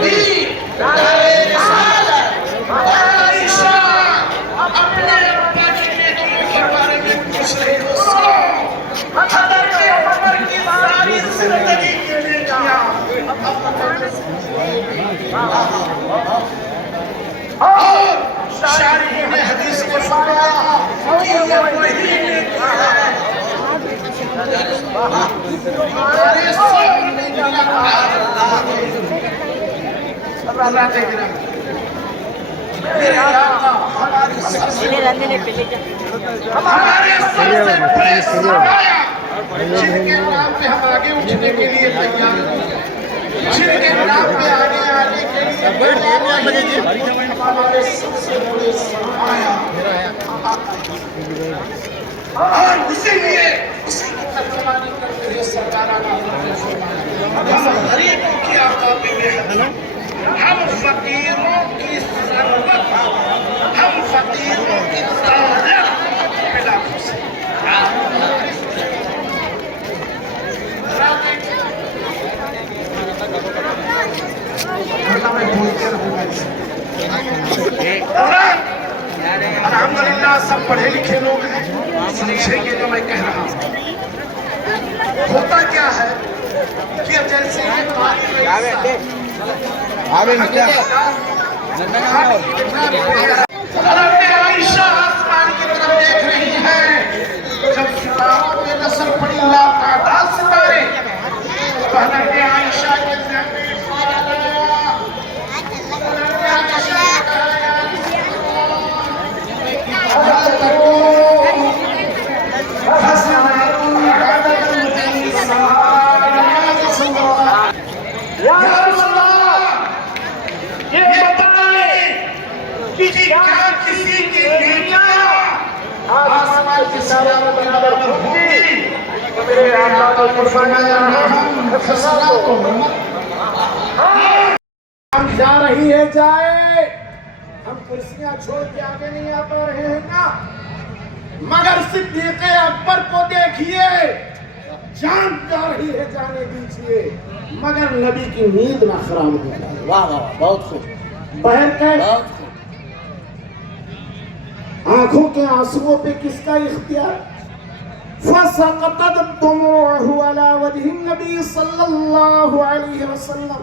तकदीर, दारे रिसालत और आयशा अपने अब्बा की बेटियों के बारे में पूछ रहे हो। सुनो, हज़रत उमर की सारी जिंदगी की बेटियां और शारीह ने हदीस को फरमाया कि ये वही बेटियां हैं हमारे सामने अल्लाह तेरा मेरे आका हमारे सबसे बड़े सरमाया जिनके नाम पे हम आगे उठने के लिए तैयार हैं, जिनके नाम पे आगे आने के लिए हमारे सबसे बड़े सरमाया और इसीलिए उसी की तर्जुमानी करते हुए सरकार हम गरीबों की आका पे बेहद, हम फकीरों की ज़रूरत, हम फकीरों की तारीफ पैदा कर अल्हम्दुलिल्लाह सब पढ़े लिखे लोग हैं, समझेंगे जो मैं कह रहा हूँ। होता क्या है कि जैसे आयशा आसमान की तरफ देख रही है, जब सितारों पे नजर पड़ी लातादाद सितारे, हज़रत आयशा के किसी की बेटियां आसमान की सितारों बराबर होंगी तो मेरे आका ने फरमाया हम फसला को हम जा रही है जाए, हम कुर्सियां छोड़ के आगे नहीं आ पा रहे हैं ना, मगर सिद्दीक़ अकबर को देखिए, जान जा रही है जाने दीजिए, मगर नबी की नींद ना खराब हो जाए। वाह वाह बहुत खूब। बहन के आंखों के आंसुओं पे किसका इख्तियार? फसक़तत दुमूअहु अला वजहि नबी सल्लल्लाहु अलैहि वसल्लम,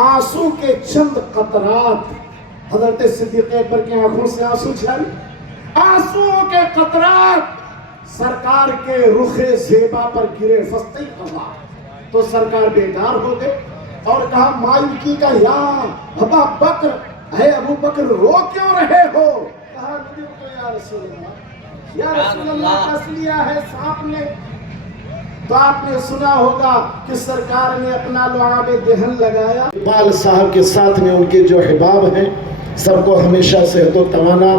आंसू के चंद कतरात हज़रत सिद्दीक़ अकबर की आंखों से आंसू झरे, आंसुओं के कतरात सरकार के रुखे ज़ेबा पर गिरे। फस्ती कहा तो सरकार बेदार हो गए और कहा मायूकी का या अबा बकर, है अबू बकर रो क्यों रहे हो? कहा नबी को या रसूल अल्लाह फंस लिया है सांप ने। तो आपने सुना होगा कि सरकार ने अपना लुआब देहन लगाया। बाल साहब के साथ में उनके जो अहबाब हैं सबको हमेशा सेहत व तवाना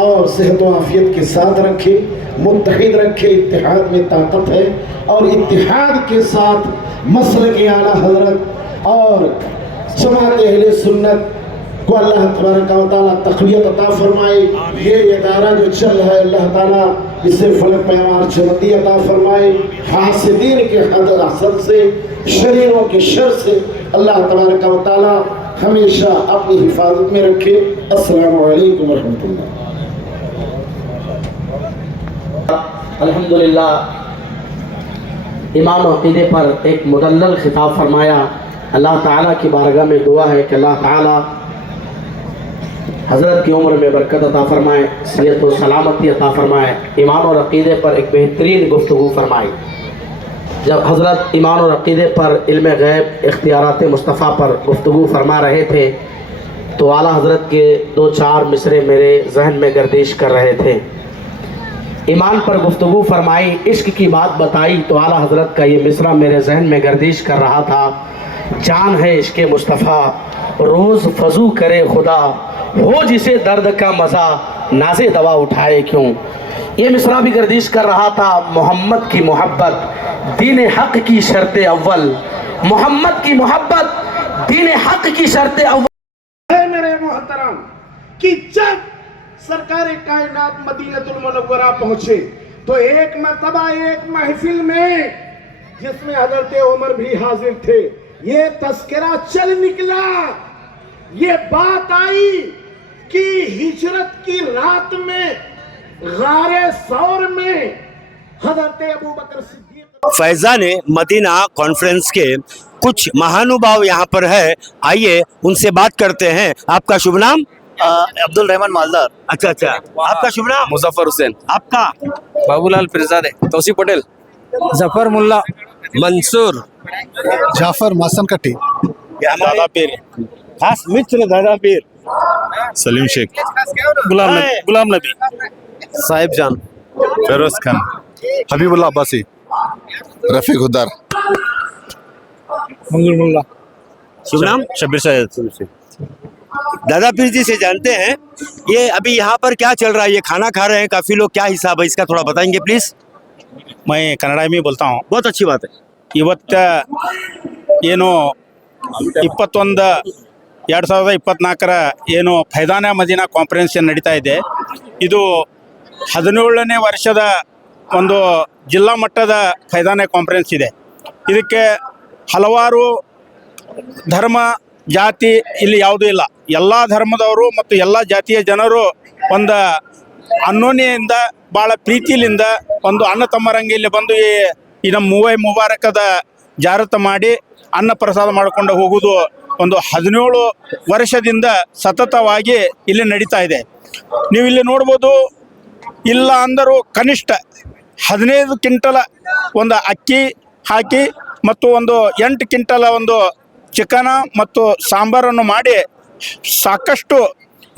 और सेहत व आफियत के साथ रखे, मुत्तहिद रखे। इत्तिहाद में ताकत है और इत्तिहाद के साथ मसलक के आला हजरत और जमात अहले सुन्नत को अल्लाह तबारक व तआला तक़वियत अता फरमाए। ये इदारा जो चल रहा है अल्लाह ताला इसे फलक पैमार चमती अता फरमाए। हासिदीन के हसद से, शरीरों के शर से अल्लाह तबारक व तआला हमेशा अपनी हिफाजत में रखे। अस्सलामु अलैकुम व रहमतुल्लाह। अल्हम्दुलिल्लाह ईमान और अक़ीदे पर एक मुदल्लल खिताब फरमाया। अल्लाह ताला की बारगाह में दुआ है कि अल्लाह ताला हज़रत की उम्र में बरकत अता फरमाए, सेहत व सलामती अता फरमाए, ईमान और अक़ीदे पर एक बेहतरीन गुफ्तगू फरमाई। जब हज़रत ईमान और अक़ीदे पर इल्म गैब इख्तियारात मुस्तफ़ा पर गुफ्तगू फरमा रहे थे तो आला हज़रत के 2-4 मिसरे मेरे जहन में गर्दिश कर रहे थे। ईमान पर गुफ्तगू फरमाई, इश्क की बात बताई तो आला हज़रत का ये मिसरा मेरे जहन में गर्दिश कर रहा था। जान है इश्क़ मुस्तफ़ा रोज़ फजू करे खुदा, हो जिसे दर्द का मज़ा नाज़े दवा उठाए क्यों। ये मिसरा भी गर्दिश कर रहा था। मोहम्मद की मोहब्बत दीन हक़ की शर्त अव्वल, मोहम्मद की मोहब्बत दीन हक़ की शर्त अव्वल है। मेरे मोहतरम कि जब सरकार कायनात मदीनतुल मुनव्वरा पहुंचे तो एक मरतबा एक महफिल में जिसमें हज़रत उमर भी हाजिर थे, ये तस्करा चल निकला, ये बात आई कि हिजरत की रात में गारे सौर में हजरत अबू बकर सिद्दीक फैजान मदीना कॉन्फ्रेंस के कुछ महानुभाव यहाँ पर है, आइए उनसे बात करते हैं। आपका शुभ नाम? अब्दुल रहमान मालदार। अच्छा अच्छा, आपका शुभ नाम? मुजफ्फर हुसैन। आपका? बाबूलाल फिरजादे। तौसीफ पटेल। जफर मुल्ला। मंसूर। जाफर मासन कट्टी। दादा पीर, खास मित्र दादा पीर। सलीम शेख। गुलाम नबी। साहिब जान। फेरोज खान। हबीबुल्ला अब्बासी। रफीक हुद्दार। मंगल मुल्ला। शुभ नाम? शब्बीर शाहिद। दादा पीर जी से जानते हैं, ये अभी यहाँ पर क्या चल रहा है? ये खाना खा रहे हैं काफी लोग, क्या हिसाब है इसका थोड़ा बताएंगे प्लीज? मैं कन्नಡ में बोलता हूँ। बहुत अच्छी बात है। ಇವತ್ತ ಏನು 2024 ಏನು ಫೈದಾನ ಮದೀನಾ ಕಾನ್ಫರೆನ್ಸ್ ನಡೀತಾ ಇದೆ, ಇದು 17ನೇ ವರ್ಷದ ಒಂದು ಜಿಲ್ಲಾ ಮಟ್ಟದ ಫೈದಾನ ಕಾನ್ಫರೆನ್ಸ್ ಇದೆ. ಇದಕ್ಕೆ ಹಲವಾರು ಧರ್ಮ ಜಾತಿ ಇಲ್ಲಿ ಯಾವುದೂ ಇಲ್ಲ, ಎಲ್ಲ ಧರ್ಮದವರು ಮತ್ತು ಎಲ್ಲ ಜಾತಿಯ ಜನರು ಒಂದು ಅನ್ಯೋನ್ಯದಿಂದ ಭಾಳ ಪ್ರೀತಿಲಿಂದ ಒಂದು ಅಣ್ಣ ತಮ್ಮರಂಗೆ ಇಲ್ಲಿ ಬಂದು ಈ ನಮ್ಮ ಮೂವೈ ಮುಬಾರಕದ ಜಾರತ ಮಾಡಿ ಅನ್ನ ಪ್ರಸಾದ ಮಾಡಿಕೊಂಡು ಹೋಗುವುದು ಒಂದು 17 ವರ್ಷದಿಂದ ಸತತವಾಗಿ ಇಲ್ಲಿ ನಡೀತಾ ಇದೆ. ನೀವು ಇಲ್ಲಿ ನೋಡ್ಬೋದು, ಇಲ್ಲ ಅಂದರೂ ಕನಿಷ್ಠ 15 ಕ್ವಿಂಟಲ ಒಂದು ಅಕ್ಕಿ ಹಾಕಿ ಮತ್ತು ಒಂದು 8 ಕ್ವಿಂಟಲ ಒಂದು ಚಿಕನ ಮತ್ತು ಸಾಂಬಾರನ್ನು ಮಾಡಿ ಸಾಕಷ್ಟು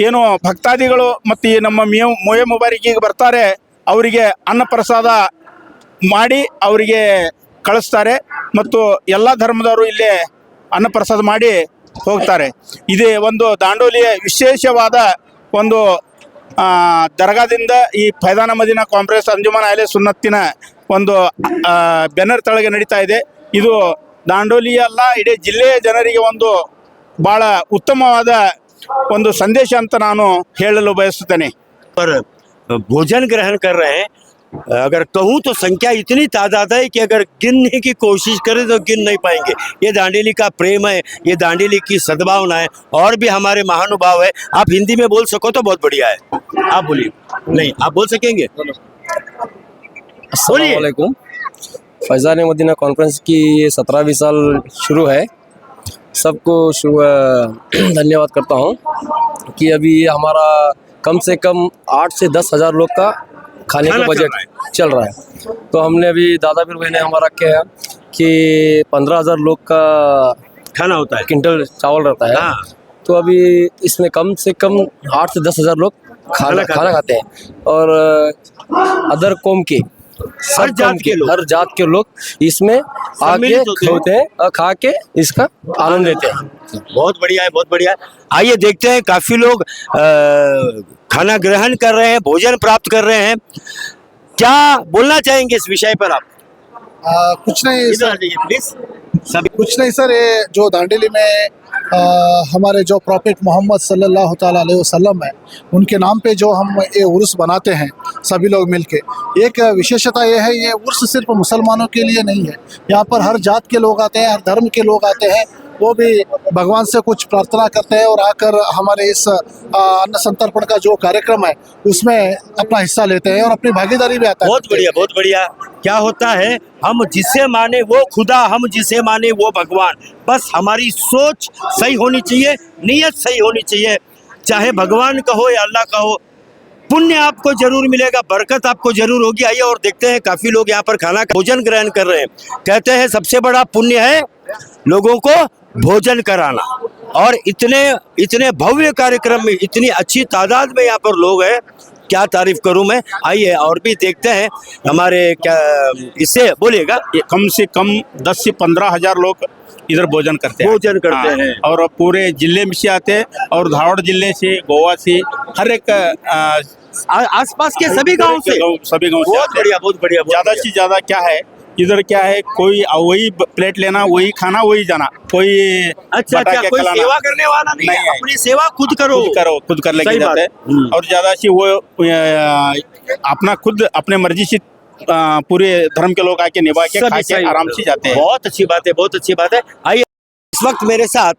ಏನು ಭಕ್ತಾದಿಗಳು ಮತ್ತು ಈ ನಮ್ಮ ಮೂವೈ ಮುಬಾರಕಿಗೆ ಬರ್ತಾರೆ ಅವರಿಗೆ ಅನ್ನ ಪ್ರಸಾದ ಮಾಡಿ ಅವರಿಗೆ ಕಳಿಸ್ತಾರೆ ಮತ್ತು ಎಲ್ಲ ಧರ್ಮದವರು ಇಲ್ಲೇ ಅನ್ನಪ್ರಸಾದ ಮಾಡಿ ಹೋಗ್ತಾರೆ. ಇದೇ ಒಂದು ದಾಂಡೋಲಿಯ ವಿಶೇಷವಾದ ಒಂದು ದರ್ಗಾದಿಂದ ಈ ಫೈದಾನ ಮದೀನಾ ಕಾನ್ಫರೆನ್ಸ್ ಅಂಜುಮನ್ ಅಹ್ಲೆ ಸುನ್ನತ್ತಿನ ಒಂದು ಬ್ಯಾನರ್ ತಳಗೆ ನಡೀತಾ ಇದೆ. ಇದು ದಾಂಡೋಲಿಯಲ್ಲ, ಇಡೀ ಜಿಲ್ಲೆಯ ಜನರಿಗೆ ಒಂದು ಭಾಳ ಉತ್ತಮವಾದ ಒಂದು ಸಂದೇಶ ಅಂತ ನಾನು ಹೇಳಲು ಬಯಸುತ್ತೇನೆ. पर भोजन ग्रहण कर रहे हैं, अगर कहूँ तो संख्या इतनी तादाद है कि अगर गिनने की कोशिश करें तो गिन नहीं पाएंगे। ये दांडेली का प्रेम है, ये दांडेली की सद्भावना है, और भी हमारे महानुभाव है। आप हिंदी में बोल सको तो बहुत बढ़िया है, आप बोलिए। नहीं, आप बोल सकेंगे? अस्सलाम वालेकुम। फैज़ान मदीना कॉन्फ्रेंस की 17वीं साल शुरू है। सबको धन्यवाद करता हूँ कि अभी हमारा कम से कम 8 से 10 हज़ार लोग का खाने का बजट चल रहा है। तो हमने अभी दादा पीर भाई ने हमारा क्या है कि 15,000 लोग का खाना होता है, क्विंटल चावल रहता है। हाँ। तो अभी इसमें कम से कम 8 से 10 हज़ार लोग खाना खाते हैं, और अदर कौम के हर जात के लोग, हर जात के लोग इसमें आके खाते हैं और खा के इसका आनंद लेते हैं। बहुत बढ़िया है, बहुत बढ़िया है। आइए देखते हैं, काफी लोग खाना ग्रहण कर रहे हैं, भोजन प्राप्त कर रहे हैं। क्या बोलना चाहेंगे इस विषय पर आप? कुछ नहीं इधर आ सर, जाइए प्लीज सभी। कुछ नहीं सर, ये जो दांडेली में हमारे जो प्रॉफिट मोहम्मद सल्लल्लाहु ताला अलैहि वसल्लम है, उनके नाम पे जो हम ये उर्स बनाते हैं सभी लोग मिलके, एक विशेषता ये है, ये उर्स सिर्फ मुसलमानों के लिए नहीं है। यहाँ पर हर जात के लोग आते हैं, हर धर्म के लोग आते हैं, वो भी भगवान से कुछ प्रार्थना करते हैं और आकर हमारे इस अन्न संतर्पण का जो कार्यक्रम है उसमें अपना हिस्सा लेते हैं और अपनी भागीदारी भी आता है। बहुत बढ़िया, बहुत बढ़िया। क्या होता है, हम जिसे माने वो खुदा, हम जिसे माने वो भगवान। बस हमारी सोच सही होनी चाहिए, नीयत सही होनी चाहिए, चाहे भगवान का हो या अल्लाह का हो। पुण्य आपको जरूर मिलेगा, बरकत आपको जरूर होगी। आइए और देखते हैं, काफी लोग यहाँ पर खाना भोजन ग्रहण कर रहे हैं। कहते हैं सबसे बड़ा पुण्य है लोगों को भोजन कराना, और इतने भव्य कार्यक्रम में इतनी अच्छी तादाद में यहाँ पर लोग हैं, क्या तारीफ करूं मैं। आइए और भी देखते हैं हमारे क्या इससे बोलिएगा। ये कम से कम 10 से 15 हज़ार लोग इधर भोजन करते हैं। हैं और पूरे जिले में से आते हैं, और धारवाड़ जिले से, गोवा से, हर एक आसपास के सभी गांव से, सभी गाँव से बहुत बढ़िया, बहुत बढ़िया। ज़्यादा से ज़्यादा क्या है, इधर क्या है, कोई वही प्लेट लेना, वही खाना, वही जाना, कोई अच्छा बटा अच्छा, के कोई खिलाना। सेवा करने वाला नहीं है, अपनी सेवा खुद करो, खुद कर लेके सही जाते हैं। बात। और ज़्यादा से वो अपना खुद अपने मर्जी से पूरे धर्म के लोग आके निभा के खा के आराम से जाते हैं। बहुत अच्छी बात है, बहुत अच्छी बात है। आइए इस वक्त मेरे साथ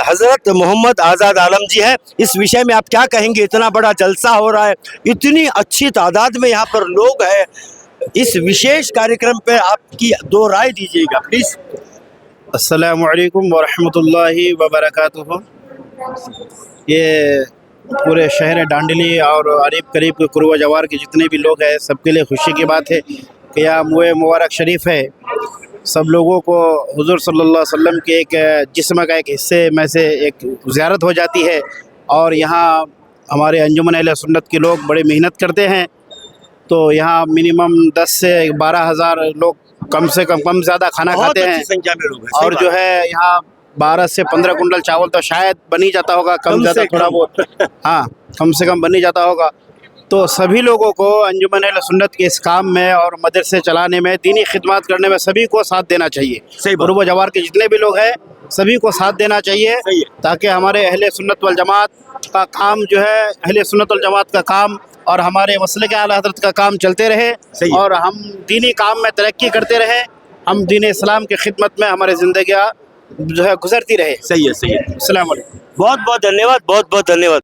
हजरत मोहम्मद आज़ाद आलम जी है। इस विषय में आप क्या कहेंगे? इतना बड़ा जलसा हो रहा है, इतनी अच्छी तादाद में यहाँ पर लोग हैं, इस विशेष कार्यक्रम पे आपकी दो राय दीजिएगा प्लीज। अस्सलामु अलैकुम वरहमतुल्लाहि वबरकातुहू। ये पूरे शहर डांडली और अरीब करीब के कुर्ब जवार के जितने भी लोग हैं सबके लिए खुशी की बात है कि यह मुबारक शरीफ है। सब लोगों को हुज़ूर सल्लल्लाहु अलैहि वसल्लम के एक जिस्म का एक हिस्से में से एक ज़ियारत हो जाती है। और यहाँ हमारे अंजुमन अहले सुन्नत के लोग बड़ी मेहनत करते हैं, तो यहाँ मिनिमम 10 से 12,000 लोग कम से कम ज़्यादा खाना खाते हैं। संख्या में लोग हैं। और जो है यहाँ 12 से 15 कुंटल चावल तो शायद बन ही जाता होगा, कम ज़्यादा थोड़ा बहुत हाँ कम से कम बन ही जाता होगा। तो सभी लोगों को अंजुमन अहले सुन्नत के इस काम में और मदरसे चलाने में, दीनी खिदमत करने में सभी को साथ देना चाहिए। कुर्ब जवार के जितने भी लोग हैं सभी को साथ देना चाहिए, ताकि हमारे अहले सुन्नत वल जमात का काम जो है, अहले सुन्नत वल जमात का काम और हमारे मसले के आला हज़रत का काम चलते रहे और हम दीनी काम में तरक्की करते रहे, हम दीन इस्लाम की खिदमत में हमारी ज़िंदगियाँ जो है गुजरती रहे। सही है, सही है। अस्सलाम वालेकुम। बहुत बहुत धन्यवाद, बहुत बहुत धन्यवाद।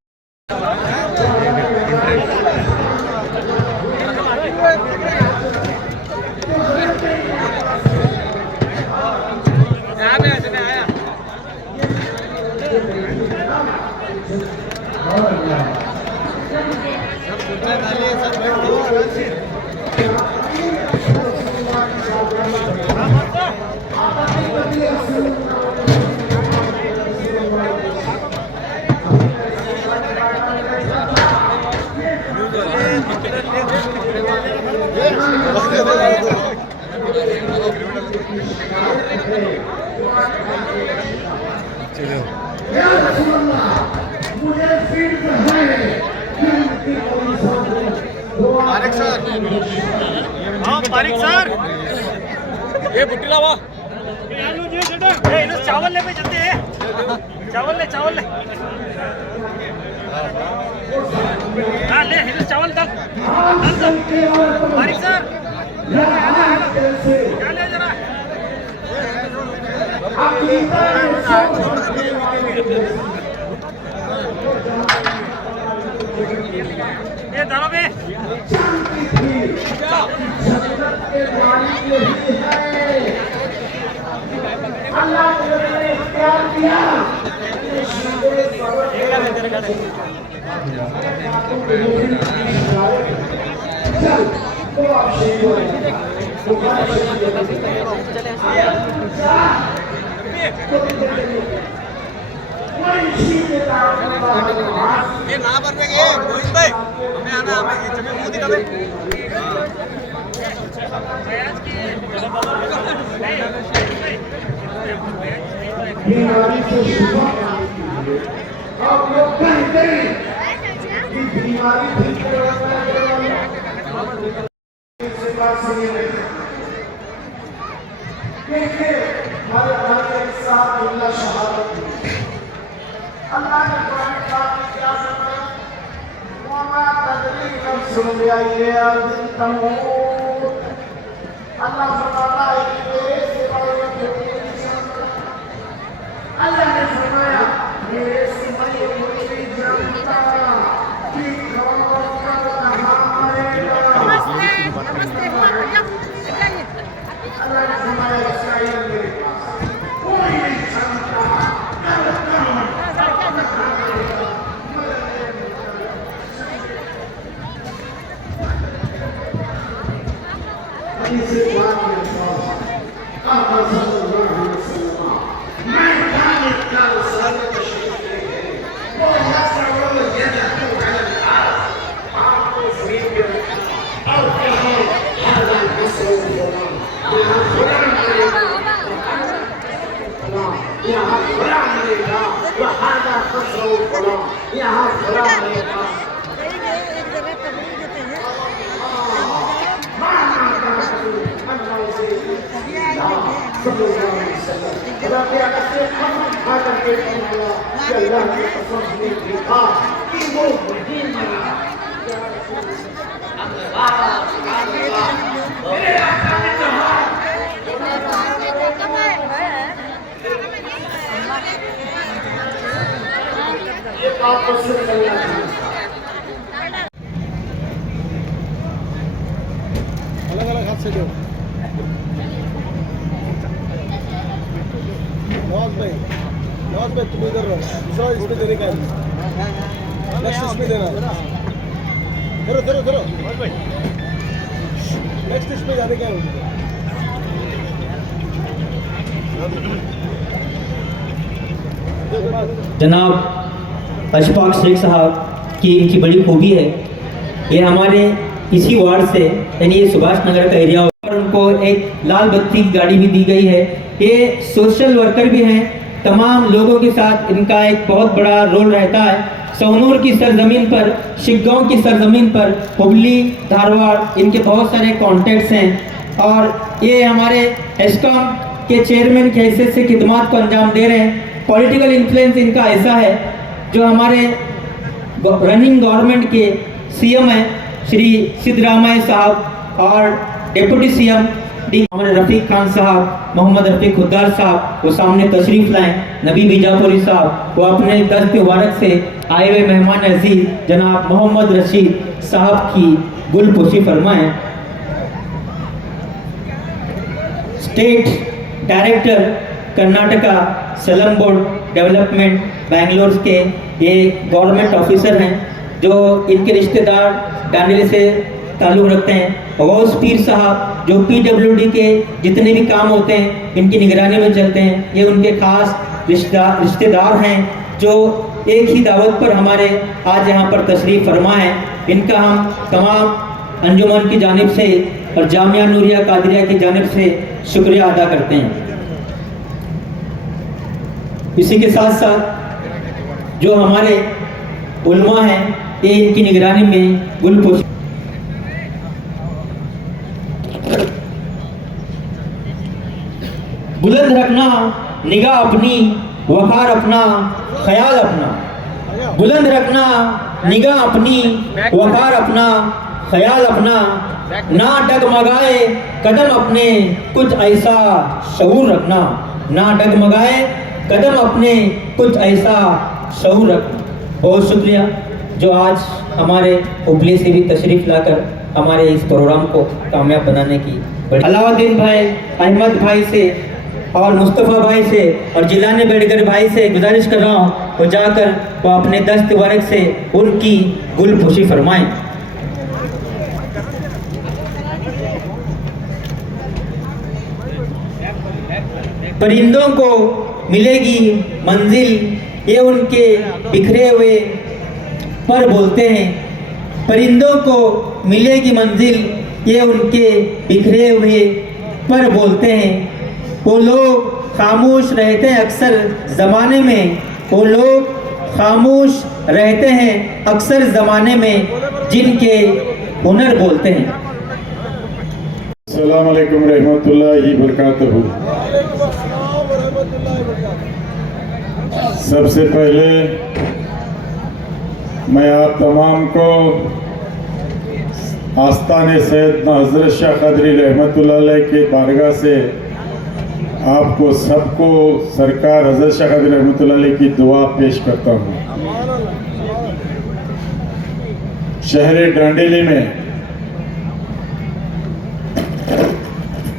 तारिक सर ये बुट्टी लावा चावल ले पे चलते हैं, चावल ले हाँ ले चावल डाल तारिक सर क्या ले जरा ये दारो पे अल्लाह ने इख्तियार किया। ये ना भरने के रोहित भाई हमें आना, हमें ये जमीन मोदी का बीमारी से शिफा आप लोग कहते हैं कि बीमारी ठीक देखिए हमारे हमारे साथ अल्लाह शहादत अल्लाह ने कुरान पाक में क्या फरमाया, वमा तदरी नफ्सुन बिअय्यि अर्दिन तमूत। अल्लाह फरमाता है कि मेरे सिवा अल्लाह ने फरमाया मेरे सिवा कोई नहीं जानता कि कौन कब कहाँ मरेगा। अल्लाह ने फरमाया इसराइल मेरे पास कोई नहीं जानता कब कहाँ आपस में चलना चाहिए। अलग अलग हाथ से दो। नवाज भाई तुम इधर रहो, दूसरा इसमें देने का है, नेक्स्ट इसमें देना है। धरो नेक्स्ट इसमें जाने का है। जनाब अशफाक शेख साहब की इनकी बड़ी खूबी है, ये हमारे इसी वार्ड से यानी ये सुभाष नगर का एरिया और उनको एक लाल बत्ती की गाड़ी भी दी गई है। ये सोशल वर्कर भी हैं, तमाम लोगों के साथ इनका एक बहुत बड़ा रोल रहता है। सौनूर की सरजमीन पर, शिग्गांव की सरजमीन पर, हुबली, धारवाड़, इनके बहुत सारे कॉन्टैक्ट्स हैं और ये हमारे एस्कॉम के चेयरमैन की हैसियत से खिदमात को अंजाम दे रहे हैं। पॉलिटिकल इन्फ्लुएंस इनका ऐसा है, जो हमारे रनिंग गवर्नमेंट के सीएम हैं श्री सिद्धरामैया साहब और डिप्टी सीएम हमारे रफीक खान साहब, मोहम्मद रफीक खुद्दार साहब वो सामने तशरीफ लाएं। नबी बीजापुरी साहब वो अपने दस्त मुबारक से आए हुए मेहमान अजीज जनाब मोहम्मद रशीद साहब की गुलपोशी फरमाएं। State director Karnataka slum board development Bangalore के ये गवर्नमेंट ऑफिसर हैं, जो इनके रिश्तेदार दांडेली से ताल्लुक़ रखते हैं। गौस पीर साहब जो PWD के जितने भी काम होते हैं इनकी निगरानी में चलते हैं, ये उनके खास रिश्तेदार हैं जो एक ही दावत पर हमारे आज यहाँ पर तशरीफ़ फरमा है। इनका हम तमाम अंजुमन की जानिब से और जामिया नूरिया कादरिया की जानिब से शुक्रिया अदा करते हैं। इसी के साथ साथ जो हमारे उल्मा हैं ये इनकी निगरानी में गुलपोशी बुलंद रखना निगाह अपनी, वकार अपना, ख्याल अपना। बुलंद रखना निगाह अपनी, वकार अपना, ख्याल अपना। ना डगमगाए कदम अपने, कुछ ऐसा शऊर रखना। ना डगमगाए कदम अपने, कुछ ऐसा शऊर रखना। बहुत शुक्रिया जो आज हमारे हुबली से भी तशरीफ़ लाकर हमारे इस प्रोग्राम को कामयाब बनाने की। अलाउद्दीन भाई, अहमद भाई से और मुस्तफ़ा भाई से और जिलानी बेड़कर भाई से गुजारिश कर रहा हूँ वो जाकर वो अपने दस्त वर्क से उनकी गुलपोशी फरमाएं। परिंदों को मिलेगी मंजिल, ये उनके बिखरे हुए पर बोलते हैं। परिंदों को मिलेगी मंजिल, ये उनके बिखरे हुए पर बोलते हैं। वो लोग खामोश रहते हैं अक्सर ज़माने में, वो लोग खामोश रहते हैं अक्सर ज़माने में, जिनके हुनर बोलते हैं। अस्सलाम वालेकुम रहमतुल्लाहि बरकातहू। सबसे पहले मैं आप तमाम को आस्ताने सैयदना हज़रत शाह क़दरी रहमतुल्लाह अलैह के बारगाह से आपको सबको सरकार हज़रत शाह क़दरी रहमतुल्लाह अलैह की दुआ पेश करता हूँ। शहर डांडेली में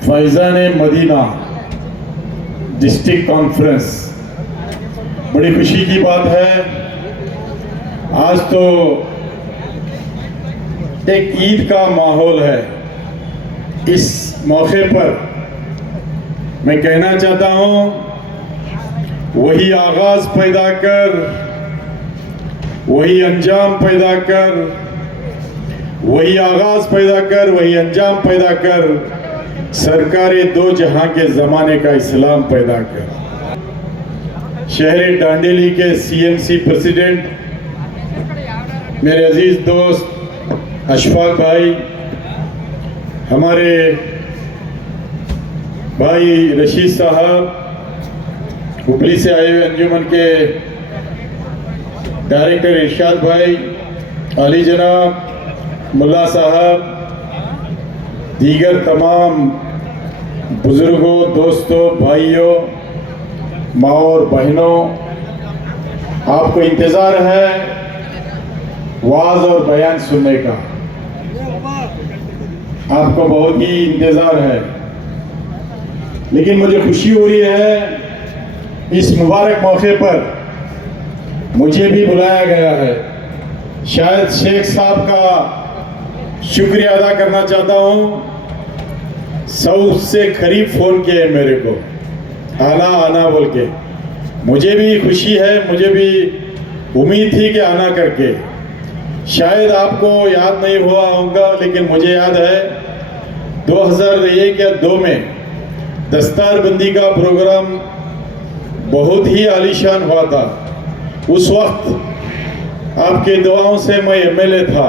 फैज़ान मदीना डिस्ट्रिक्ट कॉन्फ्रेंस, बड़ी खुशी की बात है। आज तो एक ईद का माहौल है। इस मौके पर मैं कहना चाहता हूँ, वही आगाज़ पैदा कर, वही अंजाम पैदा कर, वही आगाज़ पैदा कर, वही अंजाम पैदा कर, सरकार दो जहां के ज़माने का इस्लाम पैदा कर। शहर डांडेली के CMC प्रेसिडेंट मेरे अजीज़ दोस्त अशफाक भाई, हमारे भाई रशीद साहब, हुबली से आए हुए अंजुमन के डायरेक्टर इरशाद भाई, अली जनाब, मुल्ला साहब, दीगर तमाम बुज़ुर्गों, दोस्तों, भाइयों, माँ और बहनों, आपको इंतज़ार है वाज और बयान सुनने का, आपको बहुत ही इंतज़ार है। लेकिन मुझे खुशी हो रही है इस मुबारक मौके पर मुझे भी बुलाया गया है। शायद शेख साहब का शुक्रिया अदा करना चाहता हूँ। 100 से करीब फ़ोन किए मेरे को, आना आना बोल के। मुझे भी खुशी है, मुझे भी उम्मीद थी कि आना करके। शायद आपको याद नहीं हुआ होगा, लेकिन मुझे याद है 2001 या 2 में दस्तारबंदी का प्रोग्राम बहुत ही आलीशान हुआ था। उस वक्त आपके दुआओं से मैं एमएलए था।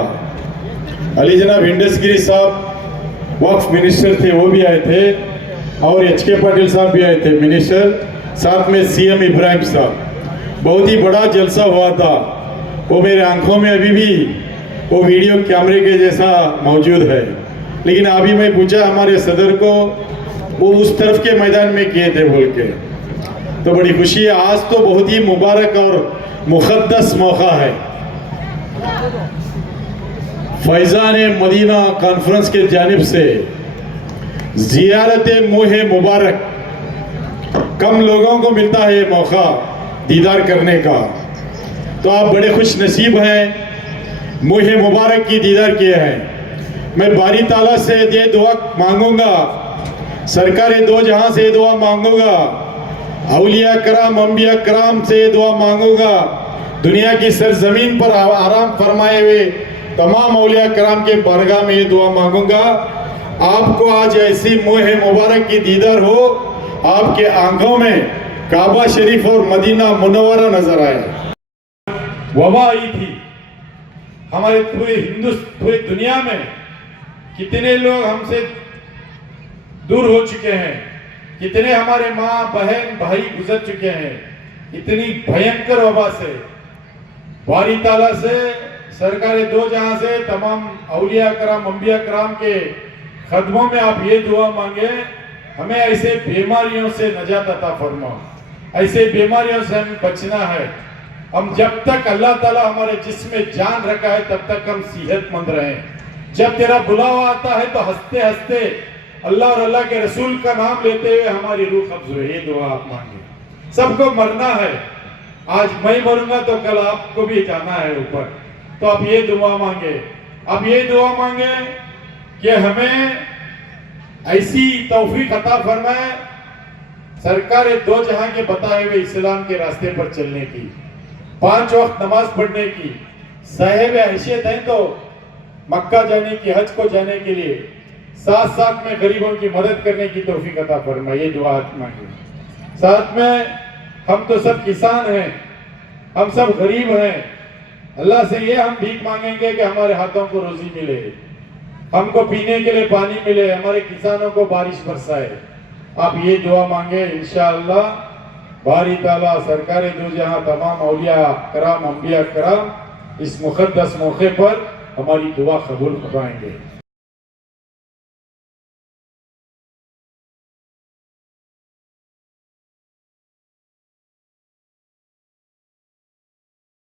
अली जनाब हिंडसगिरी साहब वक्फ मिनिस्टर थे, वो भी आए थे, और HK पाटिल साहब भी आए थे मिनिस्टर, साथ में CM इब्राहिम साहब। बहुत ही बड़ा जलसा हुआ था। वो मेरे आंखों में अभी भी वो वीडियो कैमरे के जैसा मौजूद है। लेकिन अभी मैं पूछा हमारे सदर को, वो उस तरफ के मैदान में किए थे बोल के, तो बड़ी खुशी है। आज तो बहुत ही मुबारक और मुक़द्दस मौका है। फैज़ान मदीना कॉन्फ्रेंस के जानिब से ज़ियारत मोह मुबारक, कम लोगों को मिलता है ये मौका दीदार करने का, तो आप बड़े खुश नसीब हैं, मोह मुबारक की दीदार किए हैं। मैं बारी ताला से ये दुआ मांगूंगा, सरकार दो जहां से दुआ मांगूंगा, औलिया कराम अंबिया कराम से दुआ मांगूंगा, दुनिया की सरजमीन पर आराम फरमाए हुए तमाम औलिया कराम के बारगाह में ये दुआ मांगूंगा, आपको आज ऐसी मोह मुबारक की दीदार हो, आपके आंखों में काबा शरीफ और मदीना मुनव्वरा नजर आए। वबा आई थी हमारे पूरी दुनिया में, कितने लोग हमसे दूर हो चुके हैं, कितने हमारे माँ बहन भाई गुजर चुके हैं इतनी भयंकर वबा से। बारी ताला से, सरकार दो जहां से, तमाम औलिया कराम अंबिया कराम के खदमों में आप ये दुआ मांगे, हमें ऐसे बीमारियों से नजात अता फरमा। ऐसे बीमारियों से हमें बचना है। हम जब तक अल्लाह ताला हमारे जिस्म में जान रखा है तब तक हम सेहतमंद रहें। जब तेरा बुलावा आता है तो हंसते हंसते अल्लाह और अल्लाह के रसूल का नाम लेते हुए हमारी रूह कब्ज हो। ये दुआ आप मांगे। सबको मरना है, आज मैं मरूंगा तो कल आपको भी जाना है ऊपर, तो आप ये दुआ मांगे। अब ये दुआ मांगे कि हमें ऐसी तौफीक अता फरमाए सरकार दो जहां के बताए हुए इस्लाम के रास्ते पर चलने की, 5 वक्त नमाज पढ़ने की, साहिब हैसियत है तो मक्का जाने की, हज को जाने के लिए, साथ साथ में गरीबों की मदद करने की तौफीक अता फरमाए। ये दुआ मांगे। साथ में हम तो सब किसान हैं, हम सब गरीब हैं, अल्लाह से ये हम भीख मांगेंगे कि हमारे हाथों को रोजी मिले, हमको पीने के लिए पानी मिले, हमारे किसानों को बारिश बरसाए। आप ये दुआ मांगे, इंशाअल्लाह बारी ताला सरकार दो जहां तमाम औलिया कराम अंबिया कराम इस मुकद्दस मौके पर हमारी दुआ कबूल फरमाएंगे।